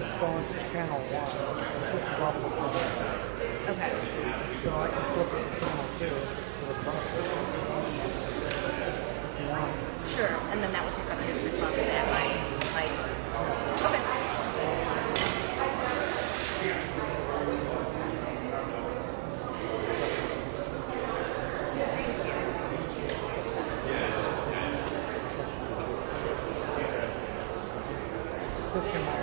just going to channel 1. This is also channel 2. Okay. So I can flip it to channel 2 for the process. If you want. Sure, and then that would pick up his responses at my okay.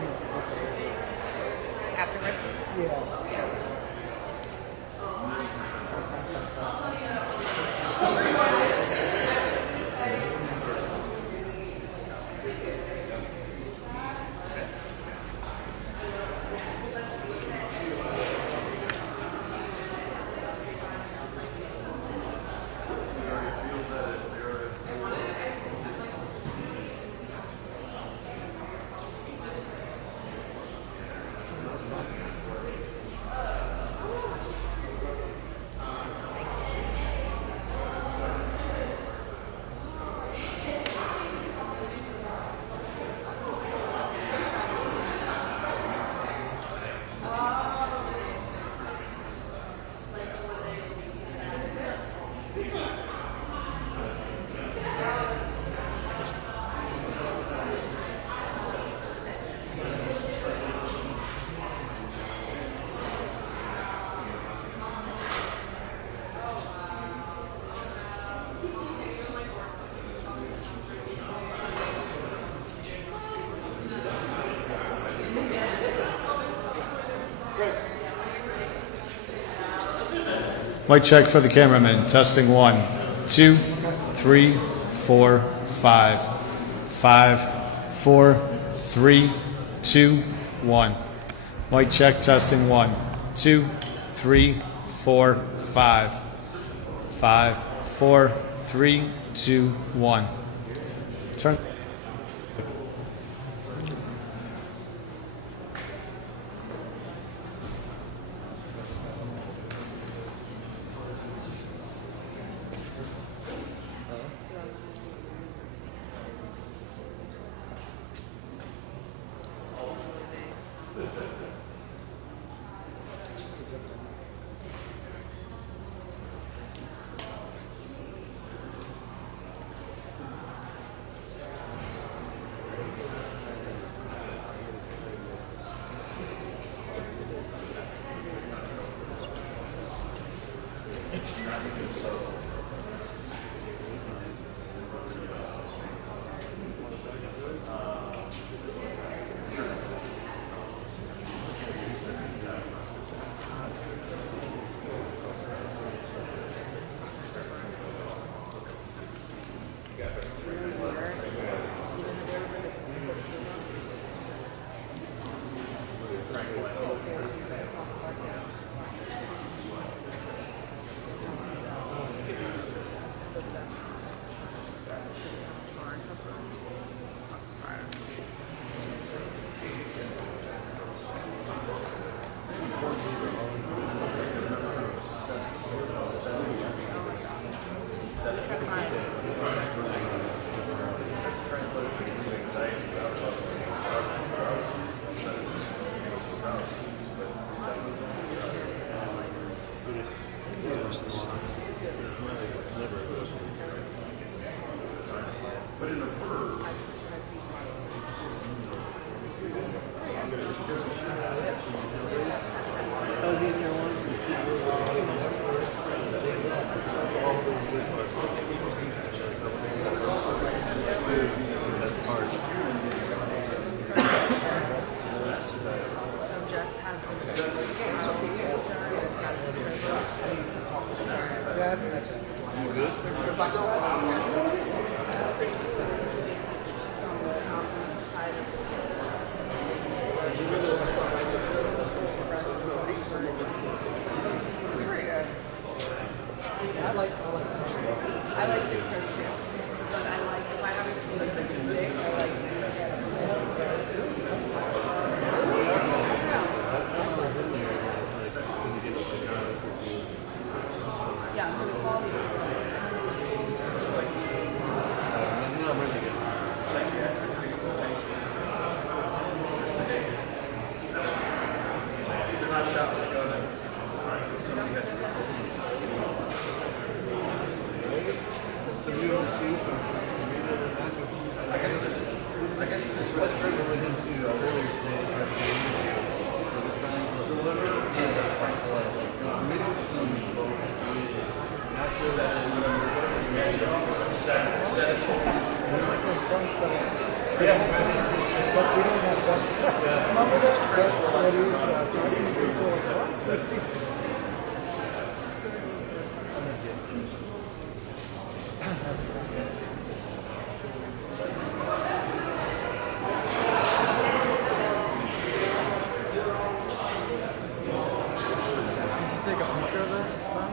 Afterwards? Yeah. Mic check for the cameraman. Testing 1, 2, 3, 4, 5. 5, 4, 3, 2, 1. Mic check. Testing 1, 2, 3, 4, 5. 5, 4, 3, 2, 1. Turn. I like the Chris too, but I like if I have a big, I like. Yeah, so the quality. They're not shot when they go there. Somebody has to go I guess what's deliver. Yeah, that's right. Set it Yeah, but we don't have that. Remember that? Take a picture of that, son?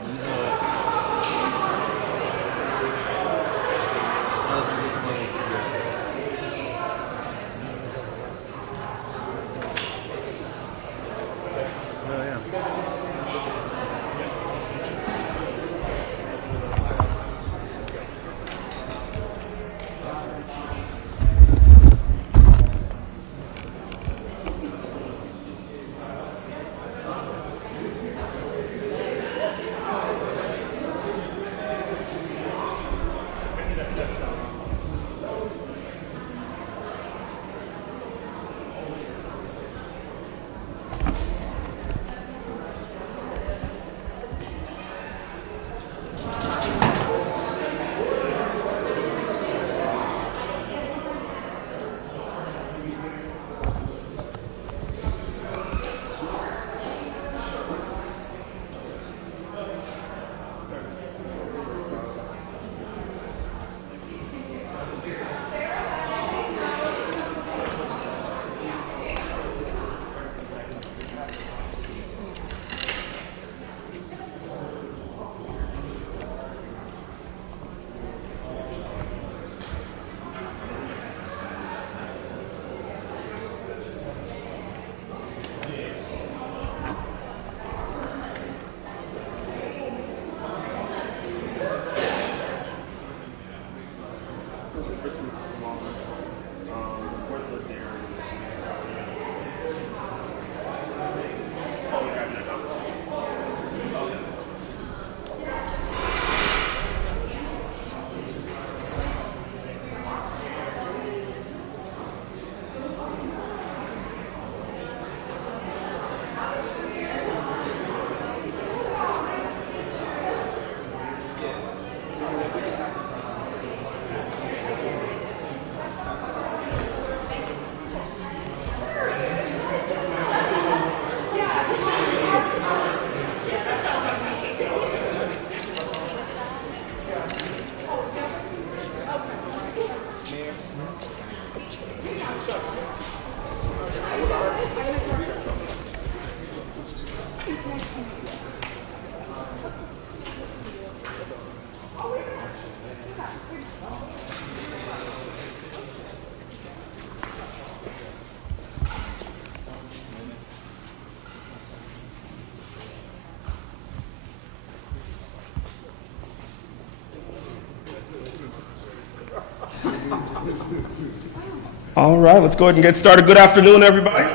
All right, let's go ahead and get started. Good afternoon, everybody.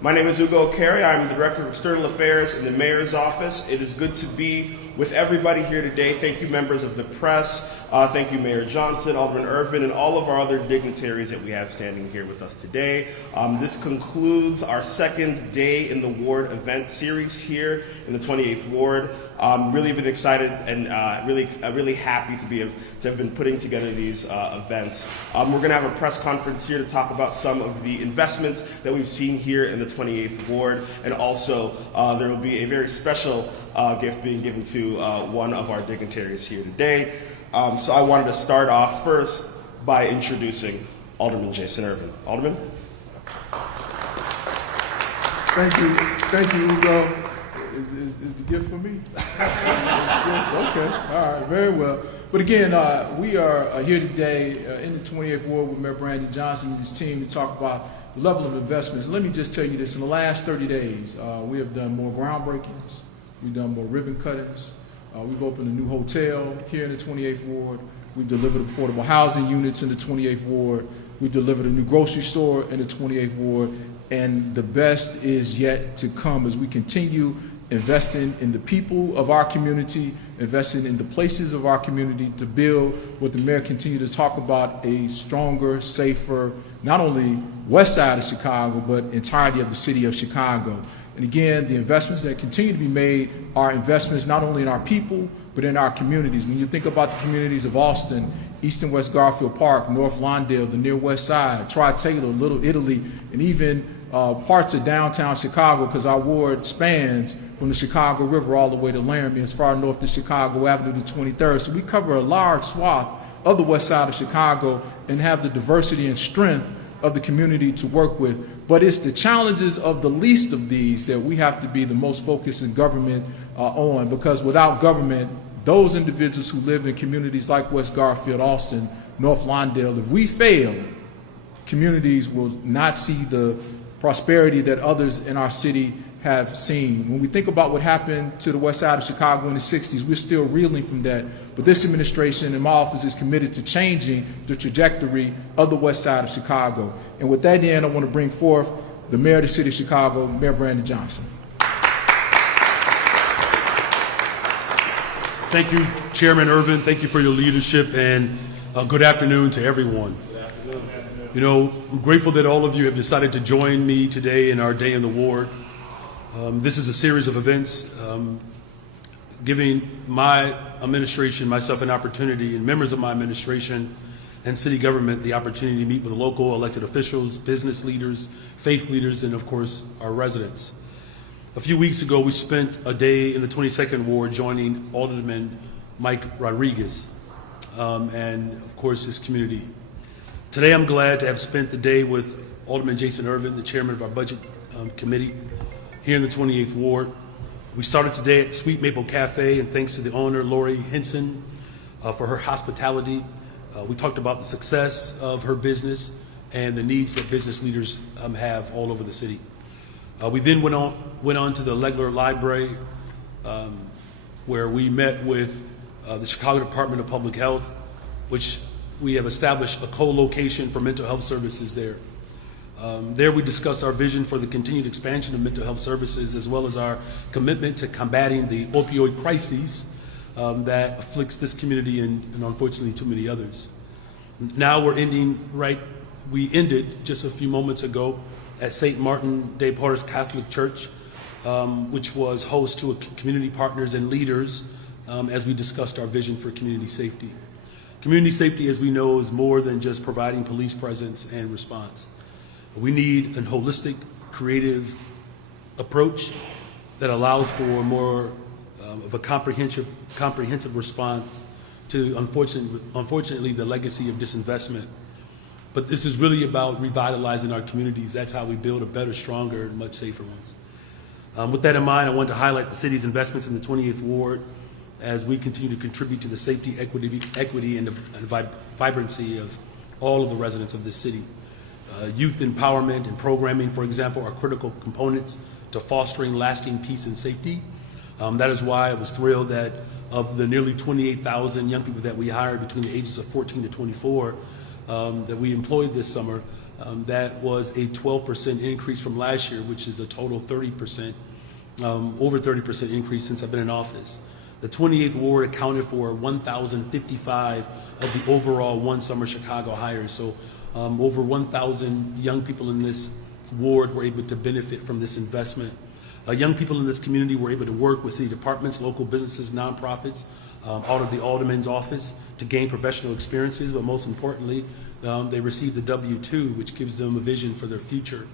My name is Ugo Carey. I'm the Director of External Affairs in the Mayor's Office. It is good to be with everybody here today. Thank you, members of the press. Thank you, Mayor Johnson, Alderman Irvin, and all of our other dignitaries that we have standing here with us today. This concludes our second day in the ward event series here in the 28th Ward. Really been excited and really happy to have been putting together these events. We're going to have a press conference here to talk about some of the investments that we've seen here in the 28th Ward, and also there will be a very special gift being given to one of our dignitaries here today. So I wanted to start off first by introducing Alderman Jason Irvin. Alderman? Thank you, Ugo. Is the gift for me? Okay, all right, very well. But again, we are here today in the 28th Ward with Mayor Brandon Johnson and his team to talk about the level of investments. And let me just tell you this, in the last 30 days, we have done more groundbreakings, we've done more ribbon cuttings, we've opened a new hotel here in the 28th Ward, we've delivered affordable housing units in the 28th Ward, we've delivered a new grocery store in the 28th Ward, and the best is yet to come as we continue investing in the people of our community, investing in the places of our community to build what the mayor continued to talk about, a stronger, safer, not only west side of Chicago, but entirety of the city of Chicago. And again, the investments that continue to be made are investments not only in our people, but in our communities. When you think about the communities of Austin, East and West Garfield Park, North Lawndale, the near west side, Tri-Taylor, Little Italy, and even parts of downtown Chicago, because our ward spans from the Chicago River all the way to Laramie, as far north as Chicago Avenue to 23rd. So we cover a large swath of the west side of Chicago and have the diversity and strength of the community to work with. But it's the challenges of the least of these that we have to be the most focused in government on, because without government, those individuals who live in communities like West Garfield, Austin, North Lawndale, if we fail, communities will not see the prosperity that others in our city have seen. When we think about what happened to the west side of Chicago in the 60s, we're still reeling from that. But this administration and my office is committed to changing the trajectory of the west side of Chicago. And with that end, I want to bring forth the mayor of the city of Chicago, Mayor Brandon Johnson. Thank you, Chairman Irvin. Thank you for your leadership, and good afternoon to everyone. You know, I'm grateful that all of you have decided to join me today in our day in the ward. This is a series of events giving my administration, myself an opportunity, and members of my administration and city government the opportunity to meet with local elected officials, business leaders, faith leaders, and of course, our residents. A few weeks ago, we spent a day in the 22nd Ward joining Alderman Mike Rodriguez and of course his community. Today, I'm glad to have spent the day with Alderman Jason Irvin, the chairman of our budget committee here in the 28th Ward. We started today at Sweet Maple Cafe, and thanks to the owner, Lori Henson, for her hospitality. We talked about the success of her business and the needs that business leaders have all over the city. We then went on to the Legler Library, where we met with the Chicago Department of Public Health, which we have established a co-location for mental health services there. There we discussed our vision for the continued expansion of mental health services, as well as our commitment to combating the opioid crises that afflicts this community and unfortunately too many others. Now we ended just a few moments ago at St. Martin de Porres Catholic Church, which was host to community partners and leaders as we discussed our vision for community safety. Community safety, as we know, is more than just providing police presence and response. We need a holistic, creative approach that allows for more of a comprehensive response to, unfortunately, the legacy of disinvestment. But this is really about revitalizing our communities. That's how we build a better, stronger, and much safer ones. With that in mind, I want to highlight the city's investments in the 28th Ward as we continue to contribute to the safety, equity, and vibrancy of all of the residents of this city. Youth empowerment and programming, for example, are critical components to fostering lasting peace and safety. That is why I was thrilled that of the nearly 28,000 young people that we hired between the ages of 14 to 24, that we employed this summer. That was a 12% increase from last year, which is a total 30%, over 30% increase since I've been in office. The 28th Ward accounted for 1,055 of the overall One Summer Chicago hires. So over 1,000 young people in this ward were able to benefit from this investment. Young people in this community were able to work with city departments, local businesses, nonprofits, out of the alderman's office to gain professional experiences, but most importantly, they received the W-2, which gives them a vision for their future.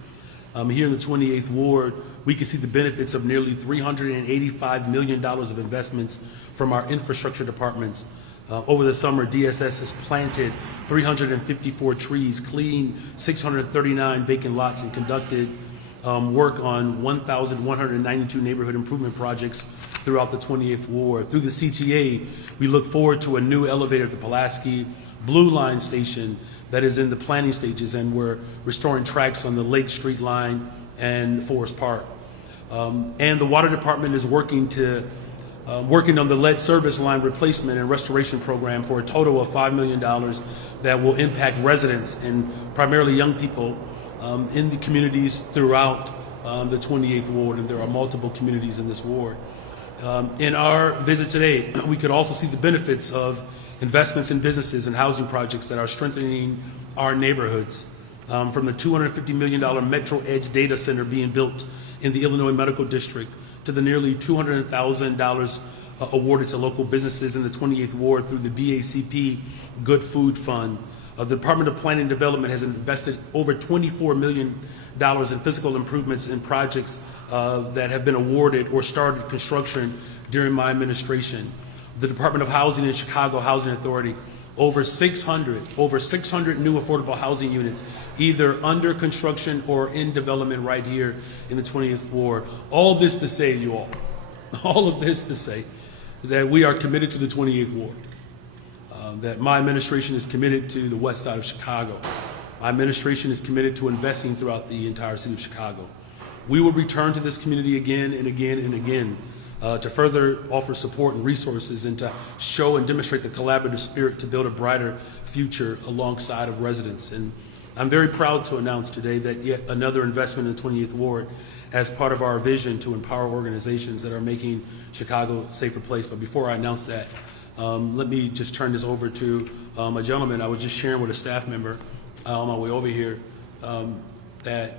Here in the 28th Ward, we can see the benefits of nearly $385 million of investments from our infrastructure departments. Over the summer, DSS has planted 354 trees, cleaned 639 vacant lots, and conducted work on 1,192 neighborhood improvement projects throughout the 28th Ward. Through the CTA, we look forward to a new elevator at the Pulaski Blue Line station that is in the planning stages, and we're restoring tracks on the Lake Street line and Forest Park. And the water department is working on the lead service line replacement and restoration program for a total of $5 million that will impact residents and primarily young people in the communities throughout the 28th Ward, and there are multiple communities in this ward. In our visit today, we could also see the benefits of investments in businesses and housing projects that are strengthening our neighborhoods. From the $250 million Metro Edge data center being built in the Illinois Medical District to the nearly $200,000 awarded to local businesses in the 28th Ward through the BACP Good Food Fund. The Department of Planning and Development has invested over $24 million in physical improvements in projects that have been awarded or started construction during my administration. The Department of Housing and Chicago Housing Authority, over 600 new affordable housing units, either under construction or in development right here in the 20th Ward. All this to say, you all of this to say that we are committed to the 28th Ward, that my administration is committed to the west side of Chicago. My administration is committed to investing throughout the entire city of Chicago. We will return to this community again and again and again to further offer support and resources and to show and demonstrate the collaborative spirit to build a brighter future alongside of residents. And I'm very proud to announce today that yet another investment in the 28th Ward as part of our vision to empower organizations that are making Chicago a safer place. But before I announce that, let me just turn this over to a gentleman. I was just sharing with a staff member on my way over here that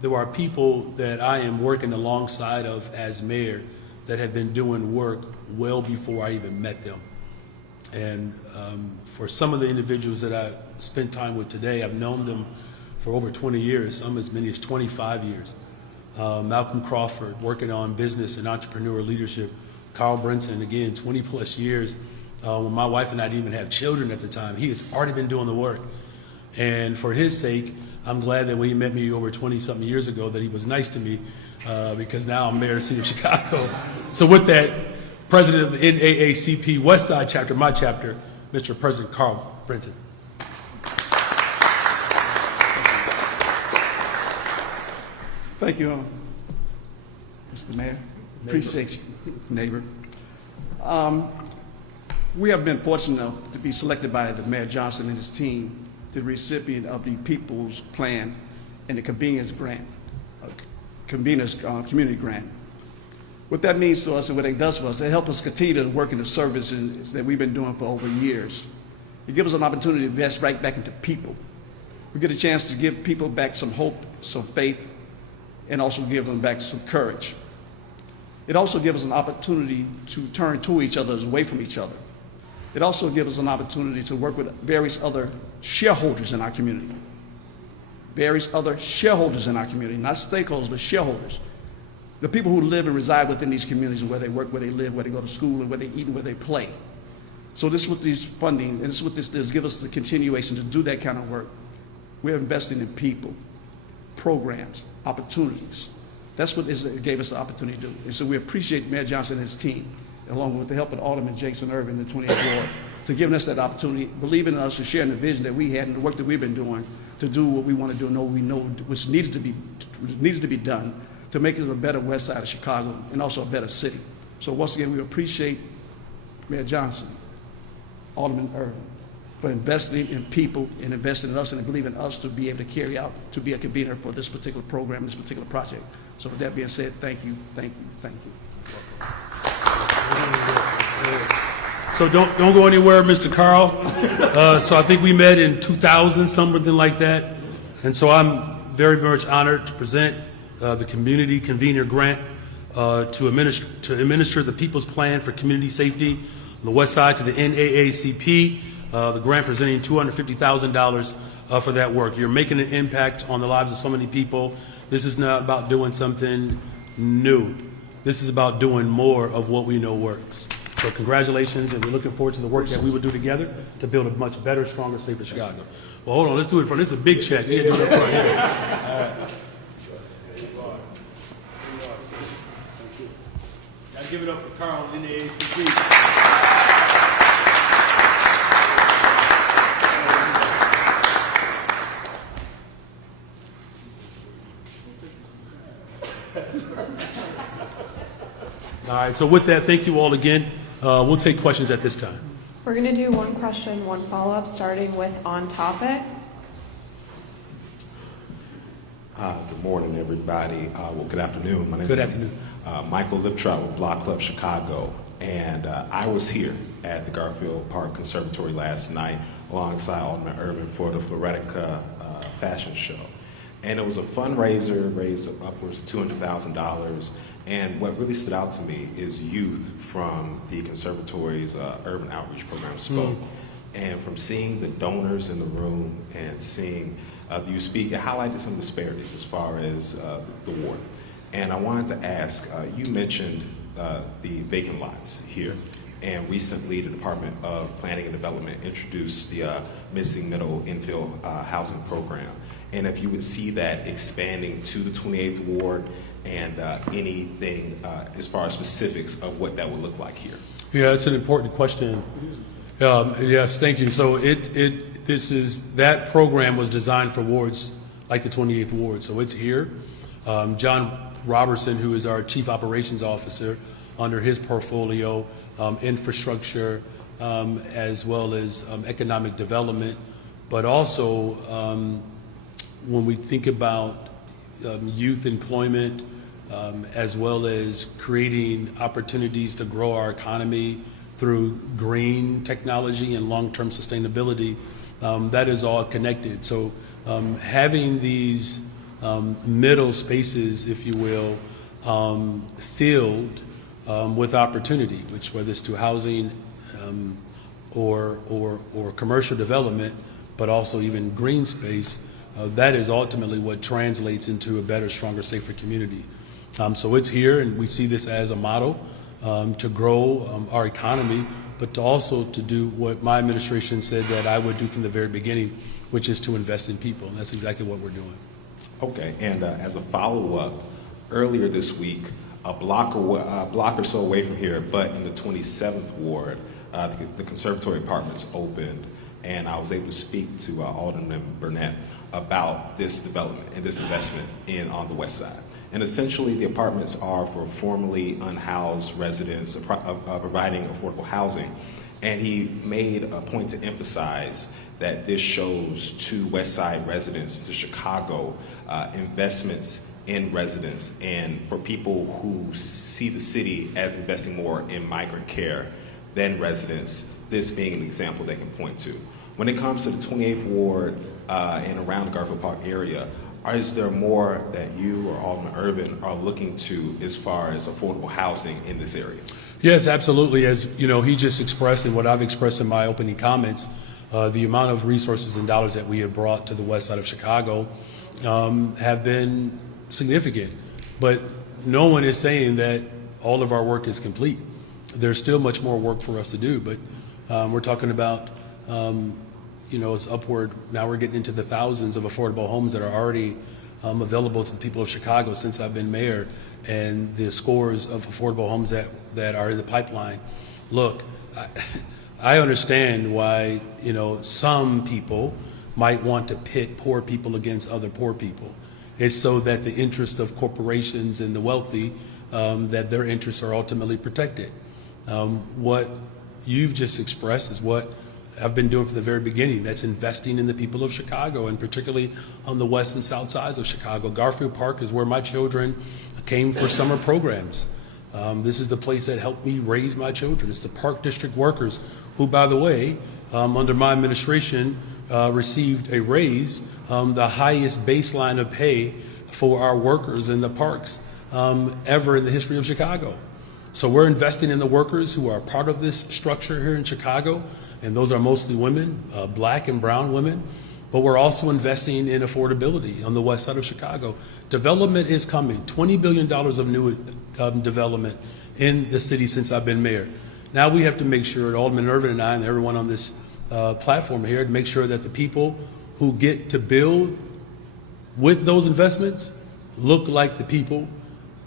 there are people that I am working alongside of as mayor that have been doing work well before I even met them. And for some of the individuals that I spent time with today, I've known them for over 20 years, some as many as 25 years. Malcolm Crawford, working on business and entrepreneur leadership. Carl Brenton, again, 20 plus years. When my wife and I didn't even have children at the time, he has already been doing the work. And for his sake, I'm glad that when he met me over 20-something years ago that he was nice to me, because now I'm mayor of the city of Chicago. So with that, President of the NAACP West Side Chapter, my chapter, Mr. President Carl Brenton. Thank you, Mr. Mayor. Appreciate you, neighbor. We have been fortunate enough to be selected by the Mayor Johnson and his team, the recipient of the People's Plan and the Convenience Grant, Community Grant. What that means to us and what it does for us, it helps us continue to work in the services that we've been doing for over years. It gives us an opportunity to invest right back into people. We get a chance to give people back some hope, some faith, and also give them back some courage. It also gives us an opportunity to turn to each other, away from each other. It also gives us an opportunity to work with various other shareholders in our community. Various other shareholders in our community, not stakeholders, but shareholders. The people who live and reside within these communities, where they work, where they live, where they go to school, and where they eat and where they play. So this is what these funding, and this is what this does, give us the continuation to do that kind of work. We're investing in people, programs, opportunities. That's what it gave us the opportunity to do. And so we appreciate Mayor Johnson and his team, along with the help of Alderman Jason Irvin in the 28th Ward, to giving us that opportunity, believing in us, and sharing the vision that we had and the work that we've been doing to do what we want to do, and we know what's needed to be done to make it a better west side of Chicago and also a better city. So once again, we appreciate Mayor Johnson, Alderman Irvin, for investing in people and investing in us and believing in us to be able to carry out, to be a convener for this particular program, this particular project. So with that being said, thank you, thank you, thank you. So don't go anywhere, Mr. Carl. So I think we met in 2000, something like that. And so I'm very, very much honored to present the Community Convener Grant to administer the People's Plan for Community Safety on the West Side to the NAACP. The grant presenting $250,000 for that work. You're making an impact on the lives of so many people. This is not about doing something new. This is about doing more of what we know works. So congratulations, and we're looking forward to the work that we will do together to build a much better, stronger, safer Chicago. Well, hold on, let's do it front. This is a big check. You didn't do it up front. All right. Gotta give it up for Carl in the ACP. All right, so with that, thank you all again. We'll take questions at this time. We're going to do one question, one follow-up, starting with on topic. Good morning, everybody. Well, good afternoon. My name Good is afternoon. Michael Liptrot with Block Club Chicago, and I was here at the Garfield Park Conservatory last night alongside Alderman Urban for the Floretica fashion show. And it was a fundraiser, raised upwards of $200,000. And what really stood out to me is youth from the conservatory's urban outreach program spoke. And from seeing the donors in the room and seeing you speak, it highlighted some disparities as far as the ward. And I wanted to ask, you mentioned the vacant lots here. And recently, the Department of Planning and Development introduced the Missing Middle Infill Housing Program. And if you would see that expanding to the 28th Ward and anything as far as specifics of what that would look like here. Yeah, it's an important question. Yes, thank you. So that program was designed for wards like the 28th Ward, so it's here. John Robertson, who is our Chief Operations Officer, under his portfolio, infrastructure, as well as economic development, but also when we think about youth employment, as well as creating opportunities to grow our economy through green technology and long-term sustainability, that is all connected. So having these middle spaces, if you will, filled with opportunity, which whether it's to housing or commercial development, but also even green space, that is ultimately what translates into a better, stronger, safer community. So it's here, and we see this as a model to grow our economy, but to also to do what my administration said that I would do from the very beginning, which is to invest in people, and that's exactly what we're doing. Okay, and as a follow-up, earlier this week, a block or so away from here, but in the 27th Ward, the conservatory apartments opened, and I was able to speak to Alderman Burnett about this development and this investment on the west side. And essentially, the apartments are for formerly unhoused residents, providing affordable housing. And he made a point to emphasize that this shows to West Side residents, to Chicago, investments in residents, and for people who see the city as investing more in migrant care than residents, this being an example they can point to. When it comes to the 28th Ward and around the Garfield Park area, is there more that you or Alderman Urban are looking to as far as affordable housing in this area? Yes, absolutely. As you know, he just expressed, and what I've expressed in my opening comments, the amount of resources and dollars that we have brought to the west side of Chicago have been significant. But no one is saying that all of our work is complete. There's still much more work for us to do, but we're talking about it's upward. Now we're getting into the thousands of affordable homes that are already available to the people of Chicago since I've been mayor, and the scores of affordable homes that are in the pipeline. Look, I understand why some people might want to pit poor people against other poor people. It's so that the interests of corporations and the wealthy, that their interests are ultimately protected. What you've just expressed is what I've been doing from the very beginning. That's investing in the people of Chicago, and particularly on the west and south sides of Chicago. Garfield Park is where my children came for summer programs. This is the place that helped me raise my children. It's the Park District workers who, by the way, under my administration, received a raise, the highest baseline of pay for our workers in the parks ever in the history of Chicago. So we're investing in the workers who are part of this structure here in Chicago, and those are mostly women, black and brown women. But we're also investing in affordability on the west side of Chicago. Development is coming, $20 billion of new development in the city since I've been mayor. Now we have to make sure, Alderman Irvin and I and everyone on this platform here, to make sure that the people who get to build with those investments look like the people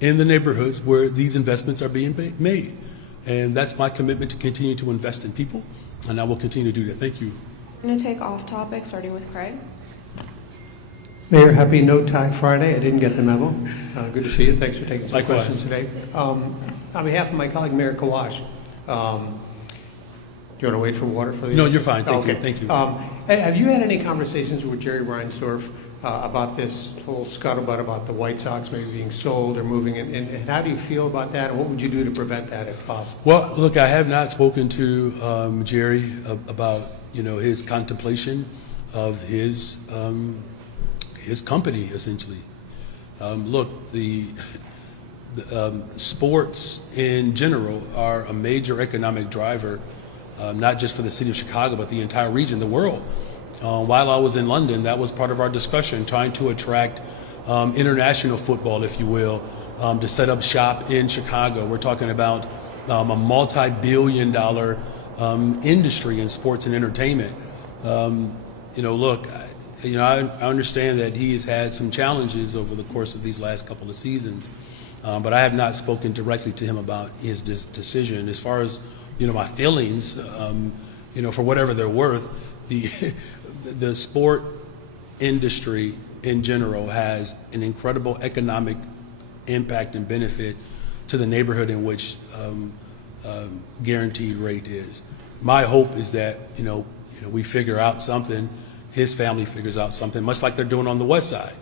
in the neighborhoods where these investments are being made. And that's my commitment, to continue to invest in people, and I will continue to do that. Thank you. I'm going to take off topic, starting with Craig. Mayor, happy No Tie Friday. I didn't get the memo. Good to see you. Thanks for taking some Likewise. questions today. On behalf of my colleague, Mayor Kawash, do you want to wait for water for the... No, you're fine. Thank okay. you. Thank you. Have you had any conversations with Jerry Reinsdorf about this whole scuttlebutt about the White Sox maybe being sold or moving? And how do you feel about that? And what would you do to prevent that if possible? Well, look, I have not spoken to Jerry about his contemplation of his company, essentially. Look, the sports in general are a major economic driver, not just for the city of Chicago, but the entire region, the world. While I was in London, that was part of our discussion, trying to attract international football, if you will, to set up shop in Chicago. We're talking about a multi-billion-dollar industry in sports and entertainment. Look, I understand that he has had some challenges over the course of these last couple of seasons, but I have not spoken directly to him about his decision. As far as my feelings, for whatever they're worth, the sport industry in general has an incredible economic impact and benefit to the neighborhood in which guaranteed rate is. My hope is that we figure out something, his family figures out something, much like they're doing on the west side.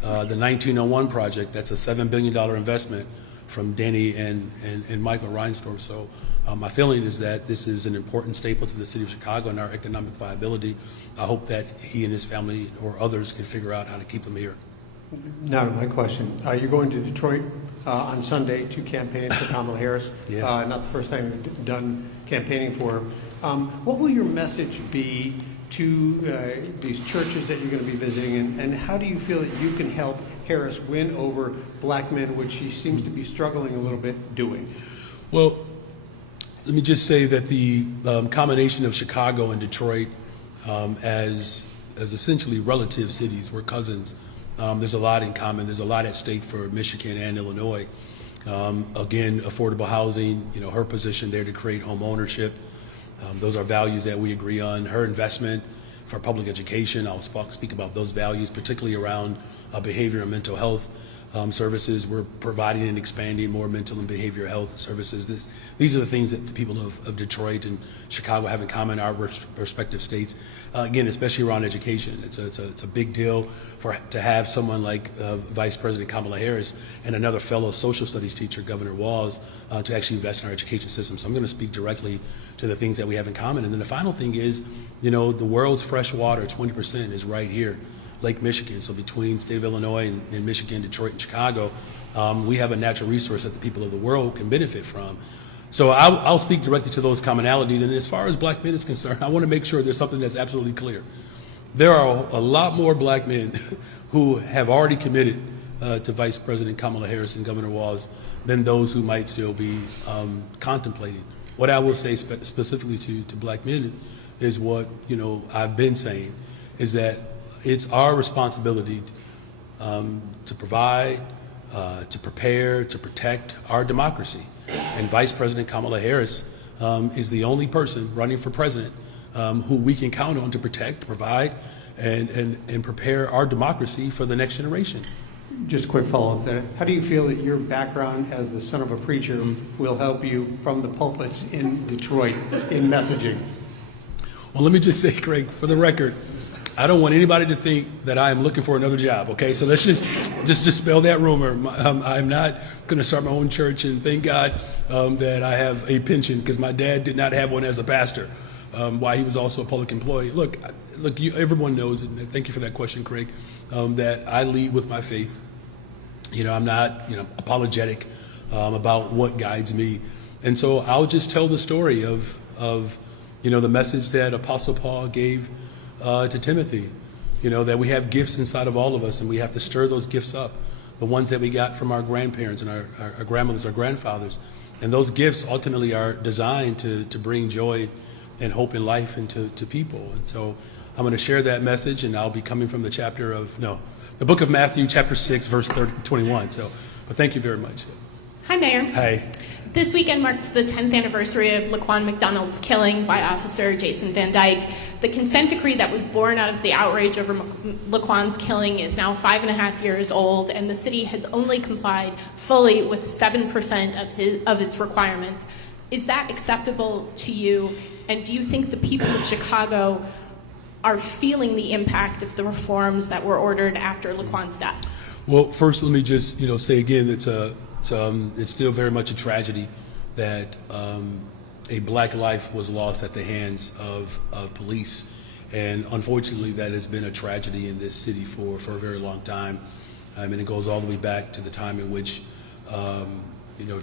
The 1901 project, that's a $7 billion investment from Denny and Michael Reinsdorf. So my feeling is that this is an important staple to the city of Chicago and our economic viability. I hope that he and his family or others can figure out how to keep them here. Now to my question. You're going to Detroit on Sunday to campaign for Kamala Harris. Yeah. Not the first time you've done campaigning for her. What will your message be to these churches that you're going to be visiting, and how do you feel that you can help Harris win over black men, which she seems to be struggling a little bit doing? Well, let me just say that the combination of Chicago and Detroit as essentially relative cities, we're cousins. There's a lot in common. There's a lot at stake for Michigan and Illinois. Again, affordable housing, her position there to create home ownership. Those are values that we agree on. Her investment for public education, I'll speak about those values, particularly around behavior and mental health services. We're providing and expanding more mental and behavioral health services. These are the things that the people of Detroit and Chicago have in common, our respective states. Again, especially around education. It's a big deal to have someone like Vice President Kamala Harris and another fellow social studies teacher, Governor Walz, to actually invest in our education system. So I'm going to speak directly to the things that we have in common. And then the final thing is, the world's fresh water, 20%, is right here. Lake Michigan. So between state of Illinois and Michigan, Detroit, and Chicago, we have a natural resource that the people of the world can benefit from. So I'll speak directly to those commonalities. And as far as black men is concerned, I want to make sure there's something that's absolutely clear. There are a lot more black men who have already committed to Vice President Kamala Harris and Governor Walz than those who might still be contemplating. What I will say specifically to black men is what I've been saying, is that it's our responsibility to provide, to prepare, to protect our democracy. And Vice President Kamala Harris is the only person running for president who we can count on to protect, provide, and prepare our democracy for the next generation. Just a quick follow-up there. How do you feel that your background as the son of a preacher will help you from the pulpits in Detroit in messaging? Well, let me just say, Craig, for the record, I don't want anybody to think that I am looking for another job, okay? So let's just dispel that rumor. I'm not going to start my own church, and thank God that I have a pension, because my dad did not have one as a pastor, while he was also a public employee. Look, everyone knows, and thank you for that question, Craig, that I lead with my faith. I'm not, apologetic about what guides me. And so I'll just tell the story of the message that Apostle Paul gave to Timothy, that we have gifts inside of all of us, and we have to stir those gifts up, the ones that we got from our grandparents and our grandmothers, our grandfathers. And those gifts ultimately are designed to bring joy and hope in life into people. And so I'm going to share that message, and I'll be coming from the book of Matthew, chapter 6, verse 21. But thank you very much. Hi, Mayor. Hi. This weekend marks the 10th anniversary of Laquan McDonald's killing by Officer Jason Van Dyke. The consent decree that was born out of the outrage over Laquan's killing is now 5.5 years old, and the city has only complied fully with 7% of its requirements. Is that acceptable to you? And do you think the people of Chicago are feeling the impact of the reforms that were ordered after Laquan's death? Well, first, let me just say again, it's still very much a tragedy that a black life was lost at the hands of police, and unfortunately, that has been a tragedy in this city for a very long time. I mean, it goes all the way back to the time in which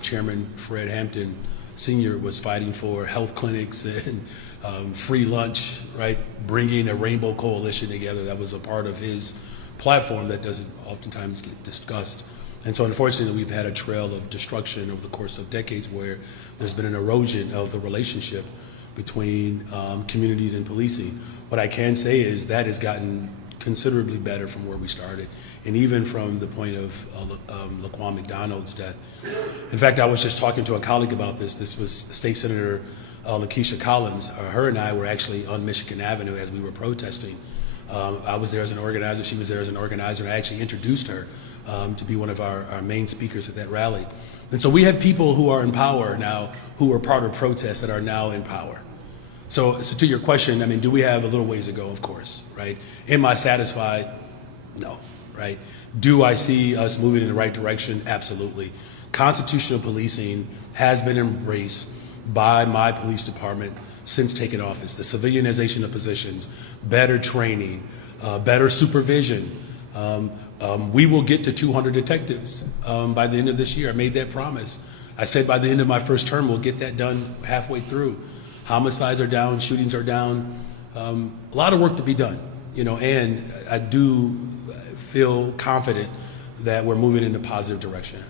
Chairman Fred Hampton Sr. was fighting for health clinics and free lunch, right? Bringing a rainbow coalition together. That was a part of his platform that doesn't oftentimes get discussed. And so unfortunately, we've had a trail of destruction over the course of decades where there's been an erosion of the relationship between communities and policing. What I can say is that has gotten considerably better from where we started, and even from the point of Laquan McDonald's death. In fact, I was just talking to a colleague about this. This was State Senator Lakeisha Collins. Her and I were actually on Michigan Avenue as we were protesting. I was there as an organizer, she was there as an organizer, and I actually introduced her to be one of our main speakers at that rally. And so we have people who are in power now, who are part of protests that are now in power. So to your question, I mean, do we have a little ways to go? Of course, right? Am I satisfied? No, right? Do I see us moving in the right direction? Absolutely. Constitutional policing has been embraced by my police department since taking office. The civilianization of positions, better training, better supervision. We will get to 200 detectives by the end of this year. I made that promise. I said by the end of my first term, we'll get that done halfway through. Homicides are down, shootings are down. A lot of work to be done, and I do feel confident that we're moving in a positive direction.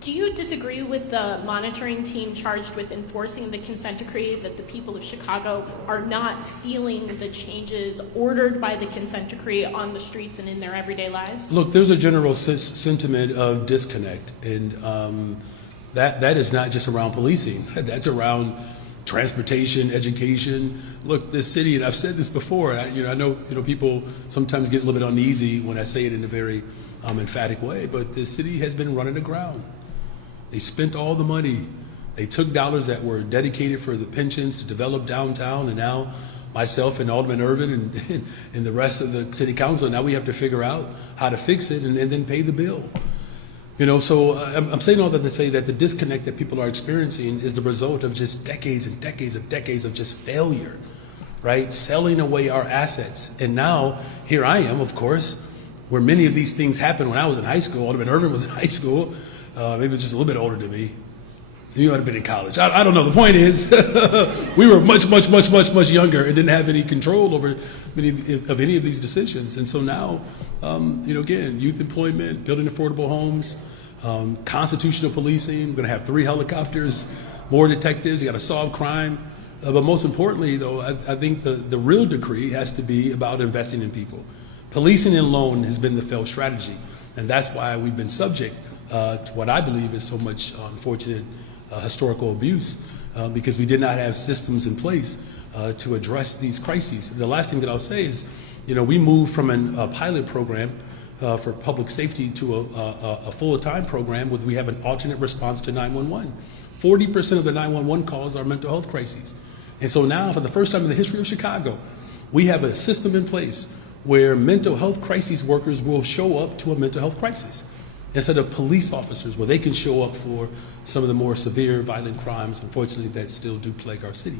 Do you disagree with the monitoring team charged with enforcing the consent decree that the people of Chicago are not feeling the changes ordered by the consent decree on the streets and in their everyday lives? Look, there's a general sentiment of disconnect, and that is not just around policing. That's around transportation, education. Look, this city, and I've said this before, I know people sometimes get a little bit uneasy when I say it in a very emphatic way, but this city has been running aground. They spent all the money. They took dollars that were dedicated for the pensions to develop downtown, and now myself and Alderman Irvin and the rest of the city council, now we have to figure out how to fix it and then pay the bill. So I'm saying all that to say that the disconnect that people are experiencing is the result of just decades and decades of just failure, right? Selling away our assets. And now here I am, of course, where many of these things happened when I was in high school. Alderman Irvin was in high school. Maybe just a little bit older than me. So you might have been in college. I don't know. The point is, we were much younger and didn't have any control over any of these decisions. And so now, again, youth employment, building affordable homes, constitutional policing. We're going to have 3 helicopters, more detectives. You got to solve crime. But most importantly, though, I think the real decree has to be about investing in people. Policing alone has been the failed strategy, and that's why we've been subject to what I believe is so much unfortunate historical abuse, because we did not have systems in place to address these crises. The last thing that I'll say is, we moved from a pilot program for public safety to a full-time program where we have an alternate response to 911. 40% of the 911 calls are mental health crises. And so now, for the first time in the history of Chicago, we have a system in place where mental health crises workers will show up to a mental health crisis instead of police officers, where they can show up for some of the more severe violent crimes, unfortunately, that still do plague our city.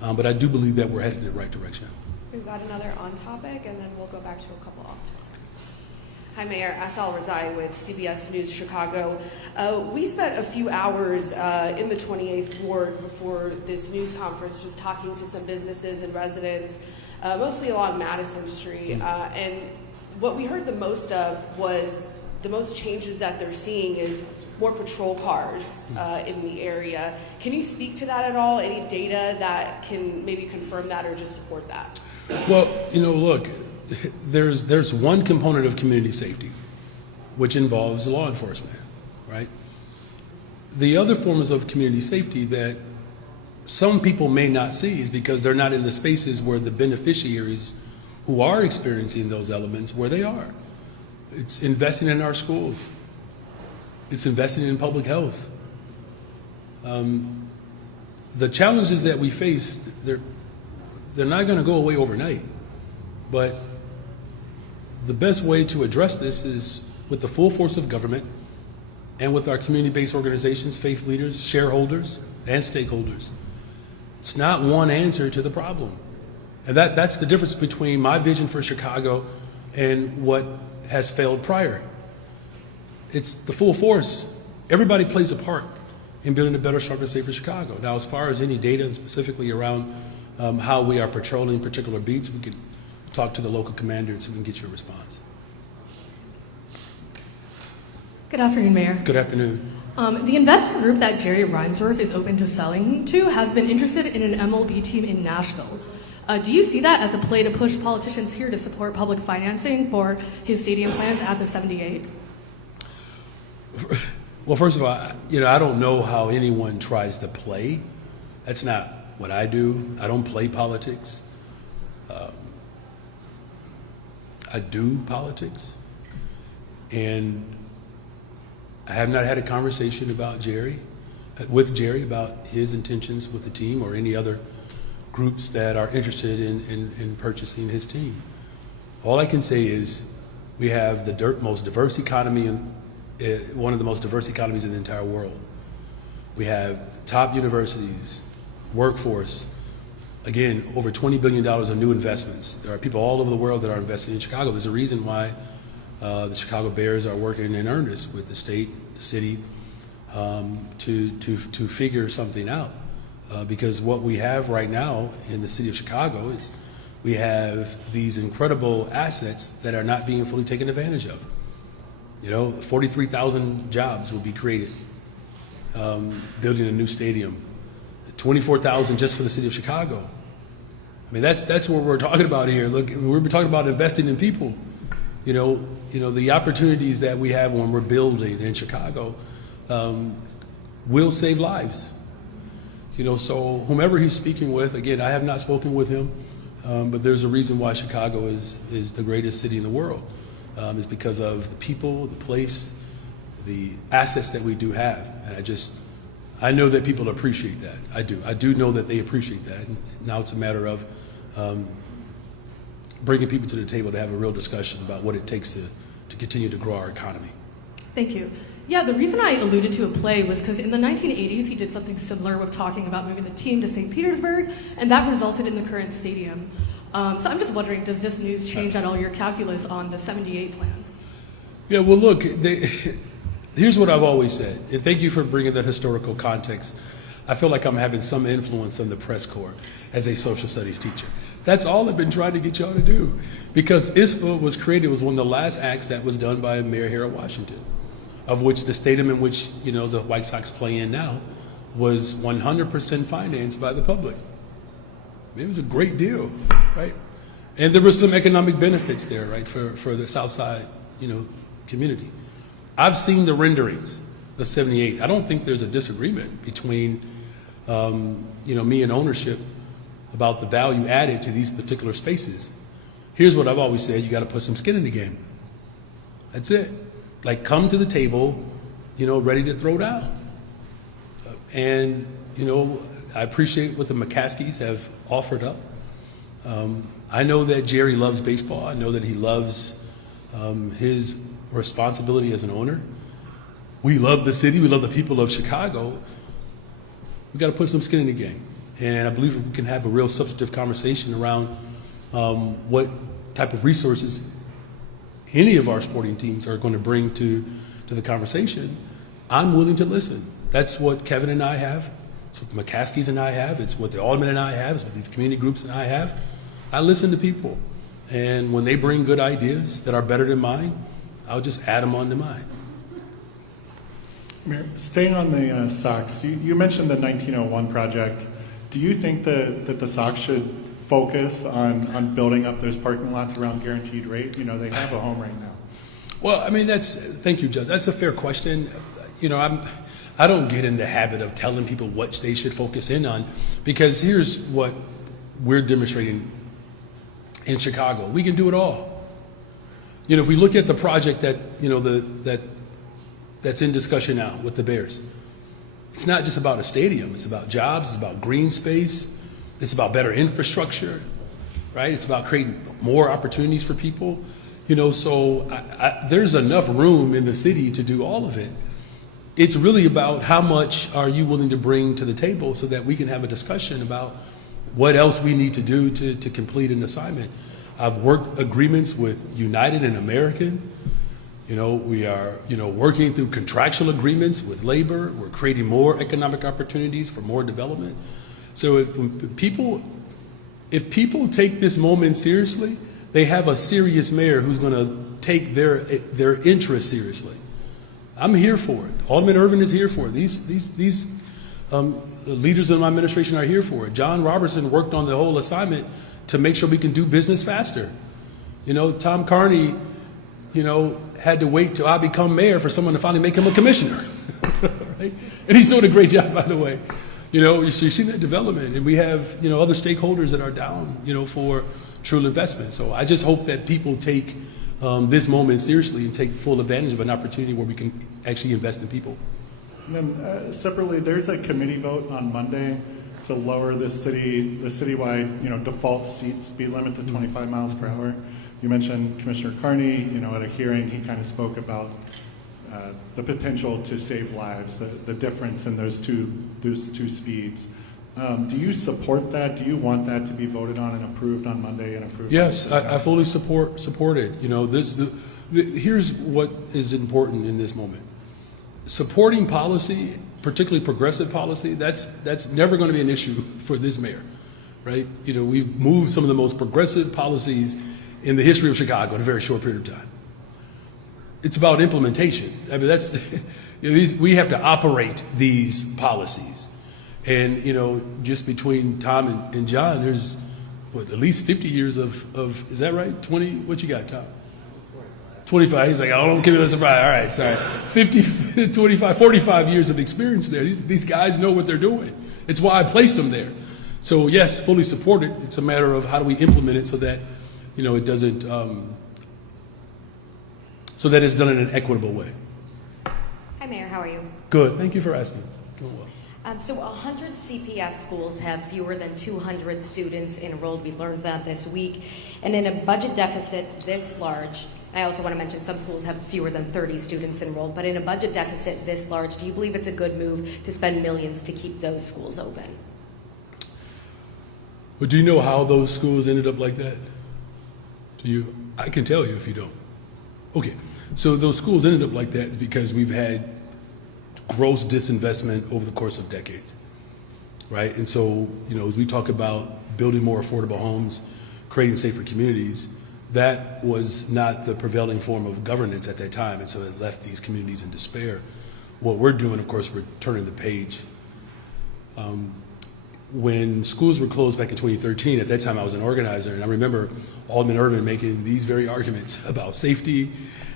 But I do believe that we're headed in the right direction. We've got another on topic, and then we'll go back to a couple off topic. Hi, Mayor. Asal Razai with CBS News Chicago. We spent a few hours in the 28th Ward before this news conference just talking to some businesses and residents, mostly along Madison Street. And what we heard the most of was the most changes that they're seeing is more patrol cars in the area. Can you speak to that at all? Any data that can maybe confirm that or just support that? Well, look, there's one component of community safety, which involves law enforcement, right? The other forms of community safety that some people may not see is because they're not in the spaces where the beneficiaries who are experiencing those elements, where they are. It's investing in our schools. It's investing in public health. The challenges that we face, they're not going to go away overnight, but the best way to address this is with the full force of government and with our community-based organizations, faith leaders, shareholders, and stakeholders. It's not one answer to the problem. And that's the difference between my vision for Chicago and what has failed prior. It's the full force. Everybody plays a part in building a better, stronger, safer Chicago. Now, as far as any data and specifically around how we are patrolling particular beats, we can talk to the local commander so we can get you a response. Good afternoon, Mayor. Good afternoon. The investor group that Jerry Reinsdorf is open to selling to has been interested in an MLB team in Nashville. Do you see that as a play to push politicians here to support public financing for his stadium plans at the 78? Well, first of all, I don't know how anyone tries to play. That's not what I do. I don't play politics. I do politics. And I have not had a conversation with Jerry about his intentions with the team or any other groups that are interested in purchasing his team. All I can say is we have the most diverse economy, one of the most diverse economies in the entire world. We have top universities, workforce, again, over $20 billion of new investments. There are people all over the world that are investing in Chicago. There's a reason why the Chicago Bears are working in earnest with the state, the city, to figure something out. Because what we have right now in the city of Chicago is we have these incredible assets that are not being fully taken advantage of. 43,000 jobs will be created building a new stadium, 24,000 just for the city of Chicago. I mean, that's what we're talking about here. Look, we're talking about investing in people. The opportunities that we have when we're building in Chicago will save lives. So whomever he's speaking with, again, I have not spoken with him, but there's a reason why Chicago is the greatest city in the world. It's because of the people, the place, the assets that we do have. And I know that people appreciate that. I do know that they appreciate that. And now it's a matter of bringing people to the table to have a real discussion about what it takes to continue to grow our economy. Thank you. Yeah, the reason I alluded to a play was because in the 1980s he did something similar with talking about moving the team to St. Petersburg, and that resulted in the current stadium. So I'm just wondering, does this news change at all your calculus on the 78 plan? Yeah, well, look, here's what I've always said, and thank you for bringing that historical context. I feel like I'm having some influence on the press corps as a social studies teacher. That's all I've been trying to get y'all to do, because ISFA was created, was one of the last acts that was done by Mayor Harold Washington, of which the stadium in which the White Sox play in now was 100% financed by the public. I mean, it was a great deal, right? And there were some economic benefits there, right, for the South Side, community. I've seen the renderings, the 78. I don't think there's a disagreement between, me and ownership about the value added to these particular spaces. Here's what I've always said: you got to put some skin in the game. That's it. Like, come to the table, ready to throw down. And, I appreciate what the McCaskies have offered up. I know that Jerry loves baseball. I know that he loves his responsibility as an owner. We love the city. We love the people of Chicago. We got to put some skin in the game. And I believe we can have a real substantive conversation around what type of resources any of our sporting teams are going to bring to the conversation. I'm willing to listen. That's what Kevin and I have. It's what the McCaskies and I have. It's what the Alderman and I have. It's what these community groups and I have. I listen to people. And when they bring good ideas that are better than mine, I'll just add them on to mine. Mayor, staying on the Sox, you mentioned the 1901 project. Do you think that the Sox should focus on building up those parking lots around guaranteed rate? You know, they have a home right now. Well, I mean, thank you, Judge. That's a fair question. You know, I don't get in the habit of telling people what they should focus in on, because here's what we're demonstrating in Chicago. We can do it all. You know, if we look at the project that, you know, that's in discussion now with the Bears, it's not just about a stadium. It's about jobs. It's about green space. It's about better infrastructure, right? It's about creating more opportunities for people. You know, so there's enough room in the city to do all of it. It's really about how much are you willing to bring to the table so that we can have a discussion about what else we need to do to complete an assignment. I've worked agreements with United and American. You know, we are, you know, working through contractual agreements with labor. We're creating more economic opportunities for more development. So if people take this moment seriously, they have a serious mayor who's going to take their interests seriously. I'm here for it. Alderman Irvin is here for it. These leaders in my administration are here for it. John Robertson worked on the whole assignment to make sure we can do business faster. You know, Tom Carney, you know, had to wait till I become mayor for someone to finally make him a commissioner. Right? And he's doing a great job, by the way. You know, so you see that development, and we have, you know, other stakeholders that are down, you know, for true investment. So I just hope that people take this moment seriously and take full advantage of an opportunity where we can actually invest in people. And then separately, there's a committee vote on Monday to lower the citywide, you know, default speed limit to 25 miles per hour. You mentioned Commissioner Carney, you know, at a hearing, he kind of spoke about the potential to save lives, the difference in those two speeds. Do you support that? Do you want that to be voted on and approved on Monday and approved? Yes, I fully support it. You know, here's what is important in this moment. Supporting policy, particularly progressive policy, that's never going to be an issue for this mayor, right? You know, we've moved some of the most progressive policies in the history of Chicago in a very short period of time. It's about implementation. I mean, that's, you know, we have to operate these policies. And, you know, just between Tom and John, there's, what, at least 50 years of is that right? 20, what you got, Tom? 25. He's like, oh, don't give me a surprise. All right, sorry. 50, 25, 45 years of experience there. These guys know what they're doing. It's why I placed them there. So, yes, fully support it. It's a matter of how do we implement it so that, you know, it doesn't, so that it's done in an equitable way. Hi, Mayor. How are you? Good. Thank you for asking. Doing well. So 100 CPS schools have fewer than 200 students enrolled. We learned that this week. And in a budget deficit this large, I also want to mention some schools have fewer than 30 students enrolled, but in a budget deficit this large, do you believe it's a good move to spend millions to keep those schools open? But do you know how those schools ended up like that? Do you? I can tell you if you don't. Okay, so those schools ended up like that is because we've had gross disinvestment over the course of decades, right? And so, you know, as we talk about building more affordable homes, creating safer communities, that was not the prevailing form of governance at that time, and so it left these communities in despair. What we're doing, of course, we're turning the page. When schools were closed back in 2013, at that time I was an organizer, and I remember Alderman Irvin making these very arguments about safety,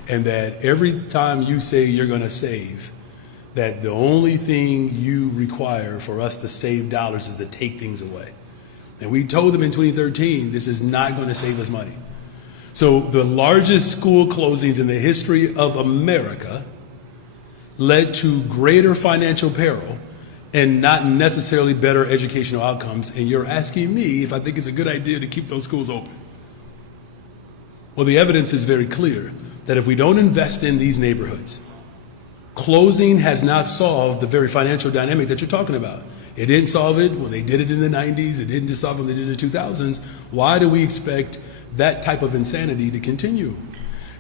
and that every time you say you're going to save, that the only thing you require for us to save dollars is to take things away. And we told them in 2013, this is not going to save us money. So the largest school closings in the history of America led to greater financial peril and not necessarily better educational outcomes. And you're asking me if I think it's a good idea to keep those schools open. Well, the evidence is very clear that if we don't invest in these neighborhoods, closing has not solved the very financial dynamic that you're talking about. It didn't solve it when they did it in the 90s. It didn't solve it when they did it in the 2000s. Why do we expect that type of insanity to continue?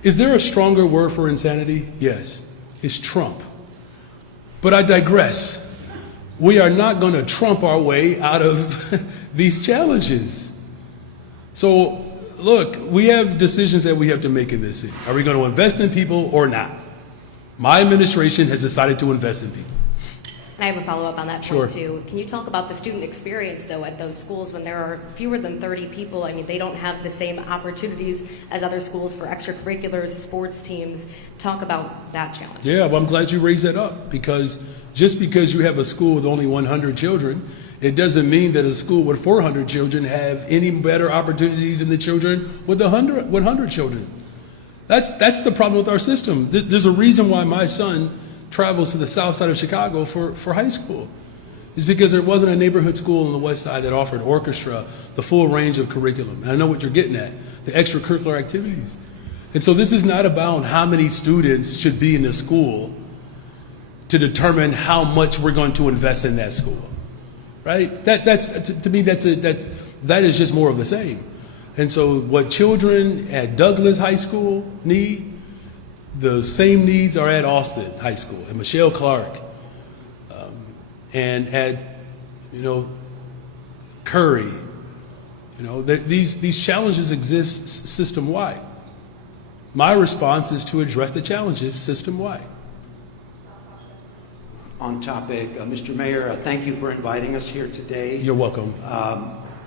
Is there a stronger word for insanity? Yes, it's Trump. But I digress. We are not going to Trump our way out of these challenges. So, look, we have decisions that we have to make in this city. Are we going to invest in people or not? My administration has decided to invest in people. And I have a follow-up on that point, too. Can you talk about the student experience, though, at those schools when there are fewer than 30 people? I mean, they don't have the same opportunities as other schools for extracurriculars, sports teams. Talk about that challenge. Yeah, well, I'm glad you raised that up, because just because you have a school with only 100 children, it doesn't mean that a school with 400 children have any better opportunities than the children with 100 children. That's the problem with our system. There's a reason why my son travels to the south side of Chicago for high school. It's because there wasn't a neighborhood school on the west side that offered orchestra, the full range of curriculum. And I know what you're getting at, the extracurricular activities. And so this is not about how many students should be in the school to determine how much we're going to invest in that school, right? That's to me, that is just more of the same. And so what children at Douglas High School need, the same needs are at Austin High School and Michelle Clark, and at Curry. These challenges exist system-wide. My response is to address the challenges system-wide. On topic, Mr. Mayor, thank you for inviting us here today. You're welcome.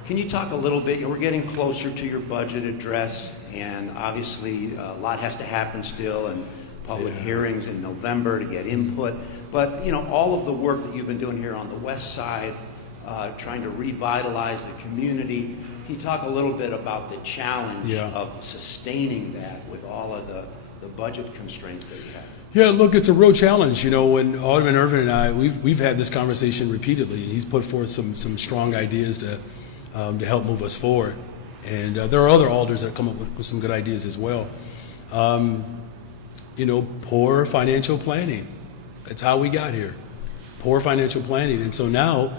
Can you talk a little bit? We're getting closer to your budget address, and obviously a lot has to happen still, and public hearings in November to get input. But all of the work that you've been doing here on the west side, trying to revitalize the community. Can you talk a little bit about the challenge of sustaining that with all of the budget constraints that you have? Yeah, look, it's a real challenge. When Alderman Irvin and I, we've had this conversation repeatedly, and he's put forth some strong ideas to help move us forward. And there are other alders that come up with some good ideas as well. Poor financial planning. That's how we got here. Poor financial planning. And so now,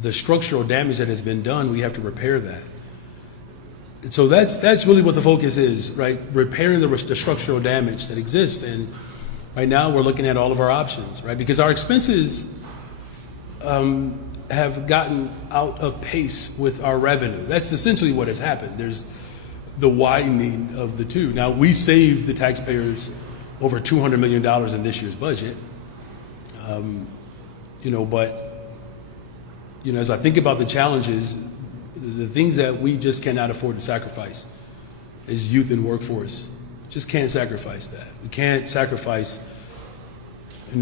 the structural damage that has been done, we have to repair that. And so that's really what the focus is, right? Repairing the structural damage that exists. And right now we're looking at all of our options, right? Because our expenses have gotten out of pace with our revenue. That's essentially what has happened. There's the widening of the two. Now, we saved the taxpayers over $200 million in this year's budget. As I think about the challenges, the things that we just cannot afford to sacrifice is youth and workforce. Just can't sacrifice that. We can't sacrifice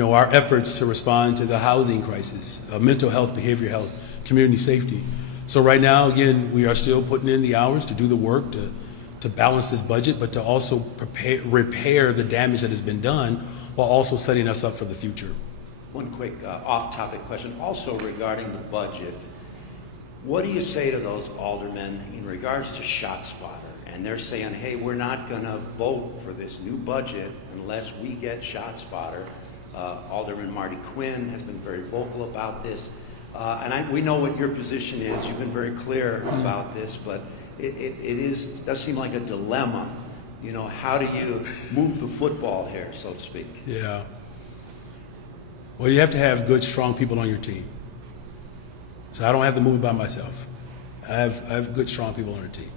our efforts to respond to the housing crisis, mental health, behavioral health, community safety. So right now, again, we are still putting in the hours to do the work to balance this budget, but to also repair the damage that has been done while also setting us up for the future. One quick off-topic question, also regarding the budget. What do you say to those aldermen in regards to ShotSpotter? And they're saying, hey, we're not going to vote for this new budget unless we get ShotSpotter. Alderman Marty Quinn has been very vocal about this. We know what your position is. You've been very clear about this, but it does seem like a dilemma. How do you move the football here, so to speak? Yeah. Well, you have to have good, strong people on your team. So I don't have to move by myself. I have good, strong people on the team.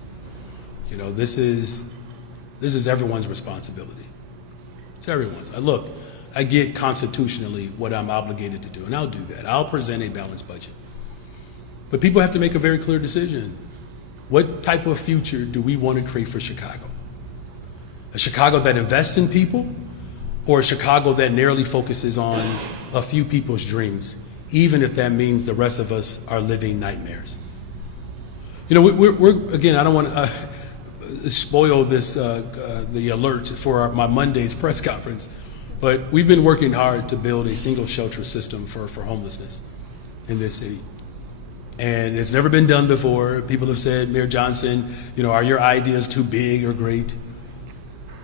This is everyone's responsibility. It's everyone's. Look, I get constitutionally what I'm obligated to do, and I'll do that. I'll present a balanced budget. But people have to make a very clear decision. What type of future do we want to create for Chicago? A Chicago that invests in people, or a Chicago that narrowly focuses on a few people's dreams, even if that means the rest of us are living nightmares? We're again, I don't want to spoil this, the alert for my Monday's press conference, But we've been working hard to build a single shelter system for homelessness in this city. And it's never been done before. People have said, Mayor Johnson, are your ideas too big or great?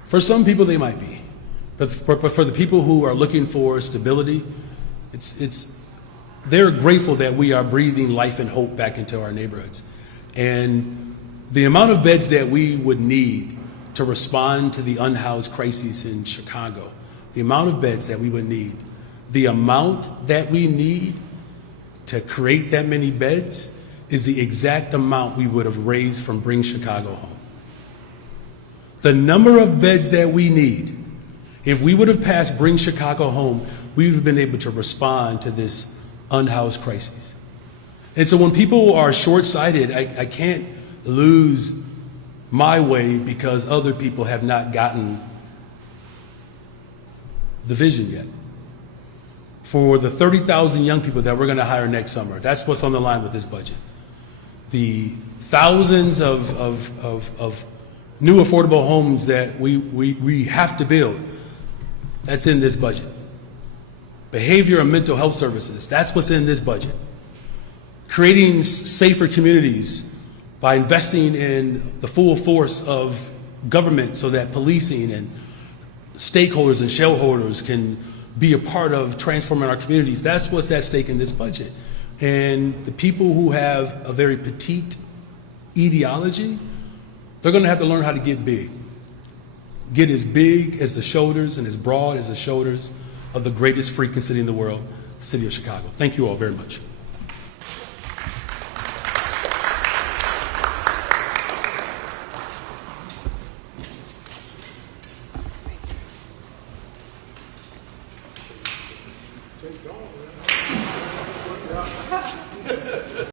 For some people, they might be. But for the people who are looking for stability, they're grateful that we are breathing life and hope back into our neighborhoods. And the amount of beds that we would need to respond to the unhoused crises in Chicago, the amount of beds that we would need, the amount that we need to create that many beds is the exact amount we would have raised from Bring Chicago Home. The number of beds that we need, if we would have passed Bring Chicago Home, we would have been able to respond to this unhoused crisis. And so when people are short-sighted, I can't lose my way because other people have not gotten the vision yet. For the 30,000 young people that we're going to hire next summer, that's what's on the line with this budget. The thousands of new affordable homes that we have to build, that's in this budget. Behavior and mental health services, that's what's in this budget. Creating safer communities by investing in the full force of government so that policing and stakeholders and shareholders can be a part of transforming our communities. That's what's at stake in this budget. And the people who have a very petite ideology, they're going to have to learn how to get big. Get as big as the shoulders and as broad as the shoulders of the greatest freaking city in the world, the city of Chicago. Thank you all very much.